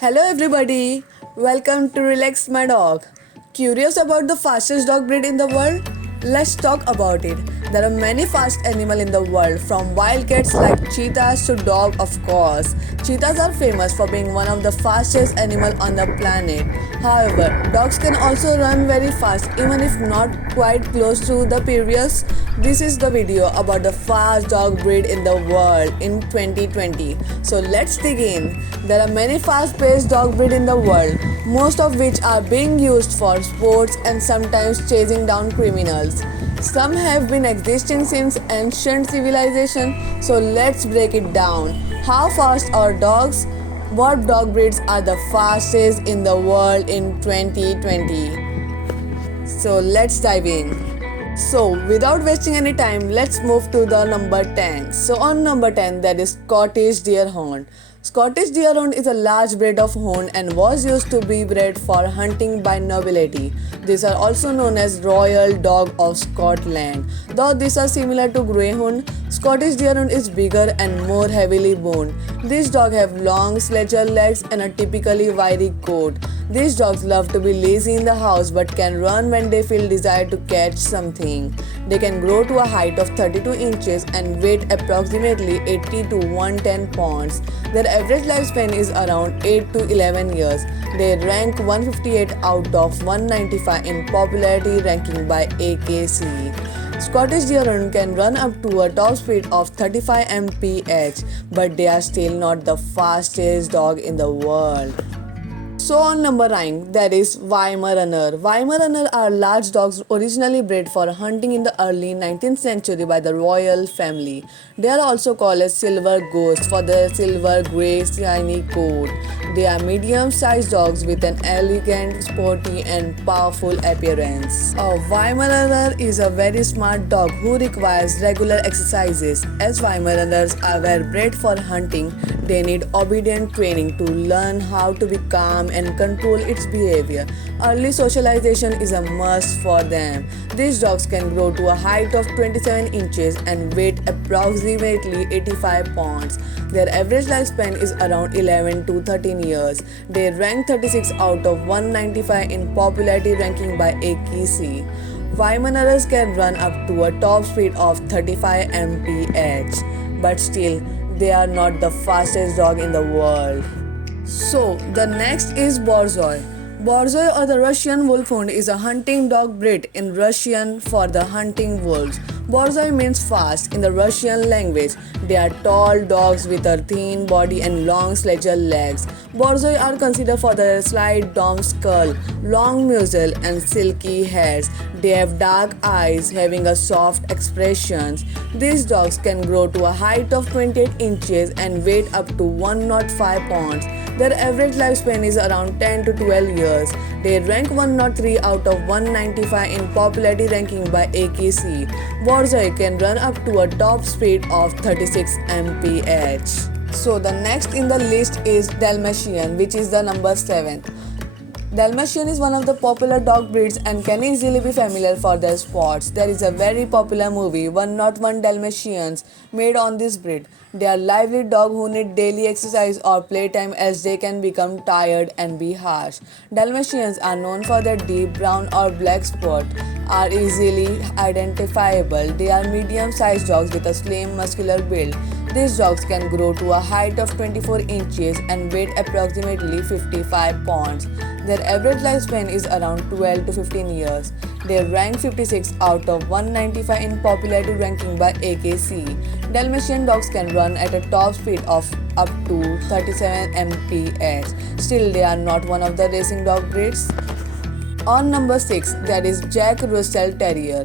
Hello everybody, welcome to Relax My Dog. Curious about the fastest dog breed in the world? Let's talk about it. There are many fast animals in the world, from wild cats like cheetahs to dog, of course. Cheetahs are famous for being one of the fastest animals on the planet. However, dogs can also run very fast even if not quite close to the previous. This is the video about the fast dog breed in the world in 2020. So let's dig in. There are many fast-paced dog breed in the world, most of which are being used for sports and sometimes chasing down criminals. Some have been existing since ancient civilization, so let's break it down. How fast are dogs? What dog breeds are the fastest in the world in 2020? So let's dive in. So, without wasting any time, let's move to the number 10. So, on number 10, that is Scottish Deerhound. Scottish Deerhound is a large breed of hound and was used to be bred for hunting by nobility. These are also known as Royal Dog of Scotland. Though these are similar to Greyhound, Scottish Deerhound is bigger and more heavily boned. These dogs have long, slender legs and a typically wiry coat. These dogs love to be lazy in the house but can run when they feel desire to catch something. They can grow to a height of 32 inches and weight approximately 80 to 110 pounds. Their average lifespan is around 8 to 11 years. They rank 158 out of 195 in popularity ranking by AKC. Scottish Deerhound can run up to a top speed of 35 mph, but they are still not the fastest dog in the world. So on number 9, there is Weimaraner. Weimaraner are large dogs originally bred for hunting in the early 19th century by the royal family. They are also called as silver ghosts for their silver grey shiny coat. They are medium-sized dogs with an elegant, sporty and powerful appearance. A Weimaraner is a very smart dog who requires regular exercises. As Weimaraners were bred for hunting, they need obedient training to learn how to be calm and control its behavior. Early socialization is a must for them. These dogs can grow to a height of 27 inches and weight approximately 85 pounds. Their average lifespan is around 11 to 13 years. They rank 36 out of 195 in popularity ranking by AKC. Weimaraners can run up to a top speed of 35 mph, but still, they are not the fastest dog in the world. So, the next is Borzoi. Borzoi or the Russian Wolfhound is a hunting dog breed in Russian for the hunting wolves. Borzoi means fast in the Russian language. They are tall dogs with a thin body and long slender legs. Borzoi are considered for their slight dome skull, long muzzle and silky hairs. They have dark eyes having a soft expression. These dogs can grow to a height of 28 inches and weight up to 105 pounds. Their average lifespan is around 10 to 12 years. They rank 103 out of 195 in popularity ranking by AKC. Borzoi can run up to a top speed of 36 mph. So the next in the list is Dalmatian, which is the number 7. Dalmatian is one of the popular dog breeds and can easily be familiar for their spots. There is a very popular movie, 101 Dalmatians, made on this breed. They are lively dogs who need daily exercise or playtime as they can become tired and be harsh. Dalmatians are known for their deep brown or black spot, are easily identifiable. They are medium-sized dogs with a slim muscular build. These dogs can grow to a height of 24 inches and weight approximately 55 pounds. Their average lifespan is around 12 to 15 years. They rank 56 out of 195 in popularity ranking by AKC. Dalmatian dogs can run at a top speed of up to 37 mph. Still, they are not one of the racing dog breeds. On number 6, there is Jack Russell Terrier.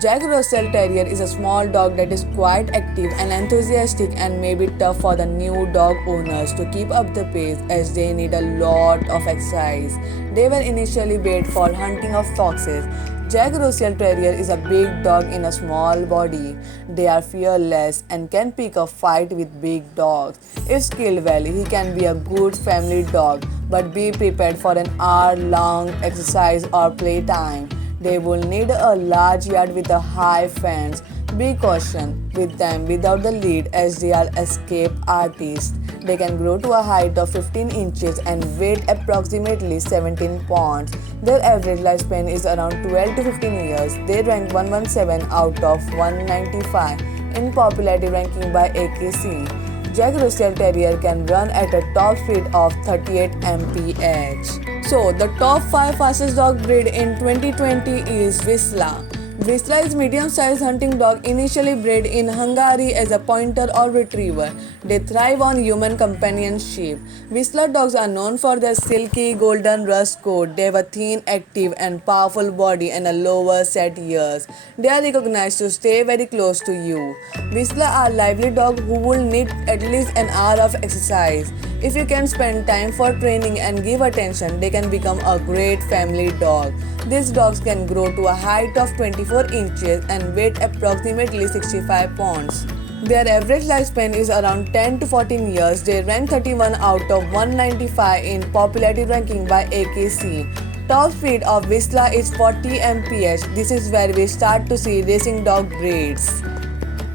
Jack Russell Terrier is a small dog that is quite active and enthusiastic and may be tough for the new dog owners to keep up the pace as they need a lot of exercise. They were initially bred for hunting of foxes. Jack Russell Terrier is a big dog in a small body. They are fearless and can pick a fight with big dogs. If skilled well, he can be a good family dog, but be prepared for an hour-long exercise or playtime. They will need a large yard with a high fence. Be caution with them without the lead as they are escape artists. They can grow to a height of 15 inches and weight approximately 17 pounds. Their average lifespan is around 12 to 15 years. They rank 117 out of 195 in popularity ranking by AKC. Jack Russell Terrier can run at a top speed of 38 mph. So, the top 5 fastest dog breed in 2020 is Vizsla. Vizsla is medium-sized hunting dog initially bred in Hungary as a pointer or retriever. They thrive on human companionship. Vizsla dogs are known for their silky golden rust coat. They have a thin, active and powerful body and a lower set ears. They are recognized to stay very close to you. Vizsla are lively dogs who will need at least an hour of exercise. If you can spend time for training and give attention, they can become a great family dog. These dogs can grow to a height of 24 inches and weight approximately 65 pounds. Their average lifespan is around 10 to 14 years. They rank 31 out of 195 in popularity ranking by AKC. Top speed of Vizsla is 40 mph. This is where we start to see racing dog breeds.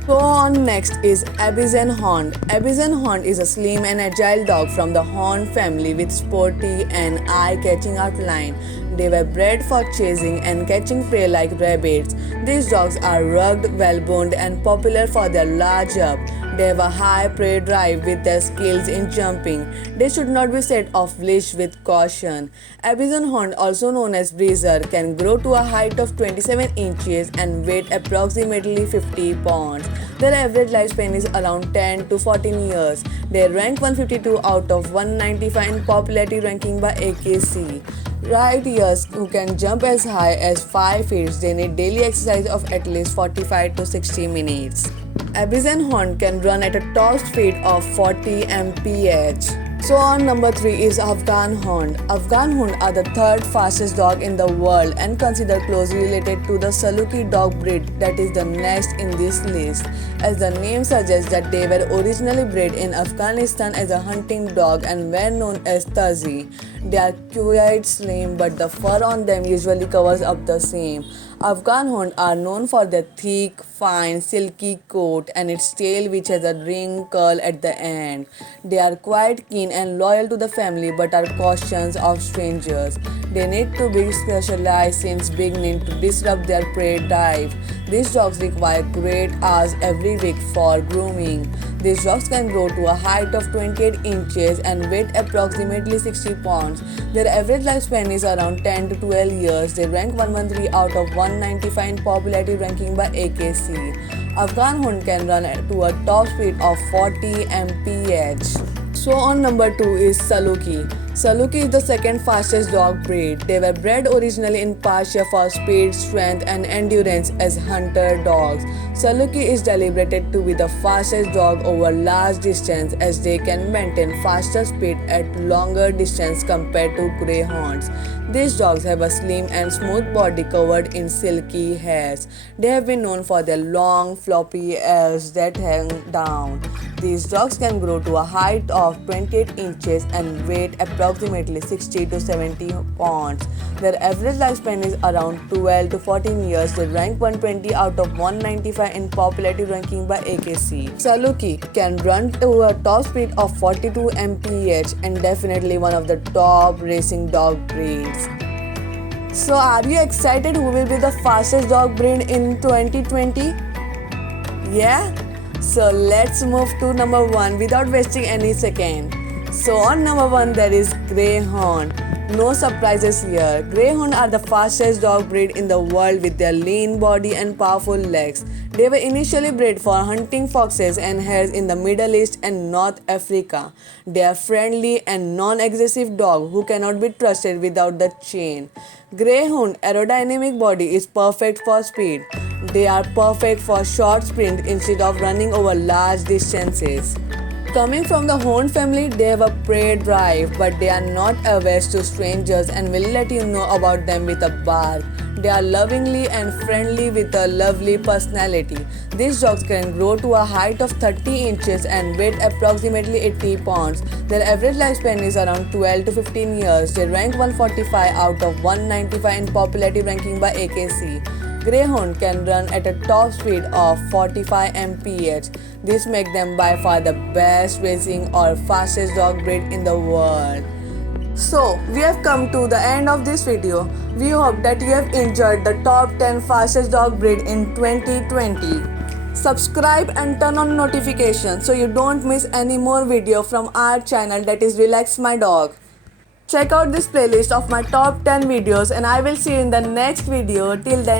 So on next is Abyssinian Hound. Abyssinian Hound is a slim and agile dog from the Hound family with sporty and eye-catching outline. They were bred for chasing and catching prey like rabbits. These dogs are rugged, well-boned and popular for their large up. They have a high prey drive with their skills in jumping. They should not be set off leash with caution. Abyssinian Hound, also known as Breezer, can grow to a height of 27 inches and weight approximately 50 pounds. Their average lifespan is around 10 to 14 years. They rank 152 out of 195 in popularity ranking by AKC. Right ears who can jump as high as 5 feet, they need daily exercise of at least 45 to 60 minutes. Abyssinian Hound can run at a top speed of 40 mph. So on number 3 is Afghan Hound. Afghan Hound are the third fastest dog in the world and considered closely related to the Saluki dog breed that is the next in this list. As the name suggests that they were originally bred in Afghanistan as a hunting dog and were known as Tazi. They are quite slim but the fur on them usually covers up the same. Afghan Hound are known for their thick, fine, silky coat and its tail which has a ring curl at the end. They are quite keen and loyal to the family but are cautious of strangers. They need to be specialized since beginning to disrupt their prey drive. These dogs require great hours every week for grooming. These dogs can grow to a height of 28 inches and weight approximately 60 pounds. Their average lifespan is around 10 to 12 years. They rank 113 out of 195 in popularity ranking by AKC. Afghan Hound can run to a top speed of 40 mph. So on number 2 is Saluki. Saluki is the second fastest dog breed. They were bred originally in Persia for speed, strength and endurance as hunter dogs. Saluki is deliberated to be the fastest dog over large distance as they can maintain faster speed at longer distance compared to greyhounds. These dogs have a slim and smooth body covered in silky hairs. They have been known for their long floppy ears that hang down. These dogs can grow to a height of 28 inches and weight approximately 60 to 70 pounds. Their average lifespan is around 12 to 14 years. They rank 120 out of 195 in popularity ranking by AKC. Saluki can run to a top speed of 42 mph and definitely one of the top racing dog breeds. So are you excited who will be the fastest dog breed in 2020? Yeah? So let's move to number 1 without wasting any second. So on number 1 there is Greyhound. No surprises here. Greyhound are the fastest dog breed in the world with their lean body and powerful legs. They were initially bred for hunting foxes and hares in the Middle East and North Africa. They are friendly and non-aggressive dog who cannot be trusted without the chain. Greyhound aerodynamic body is perfect for speed. They are perfect for short sprint instead of running over large distances. Coming from the Hound family, they have a prey drive, but they are not averse to strangers and will let you know about them with a bark. They are lovingly and friendly with a lovely personality. These dogs can grow to a height of 30 inches and weight approximately 80 pounds. Their average lifespan is around 12 to 15 years. They rank 145 out of 195 in popularity ranking by AKC. Greyhound can run at a top speed of 45 mph. This makes them by far the best racing or fastest dog breed in the world. So, we have come to the end of this video. We hope that you have enjoyed the top 10 fastest dog breed in 2020. Subscribe and turn on notifications so you don't miss any more video from our channel, that is Relax My Dog. Check out this playlist of my top 10 videos and I will see you in the next video. Till then.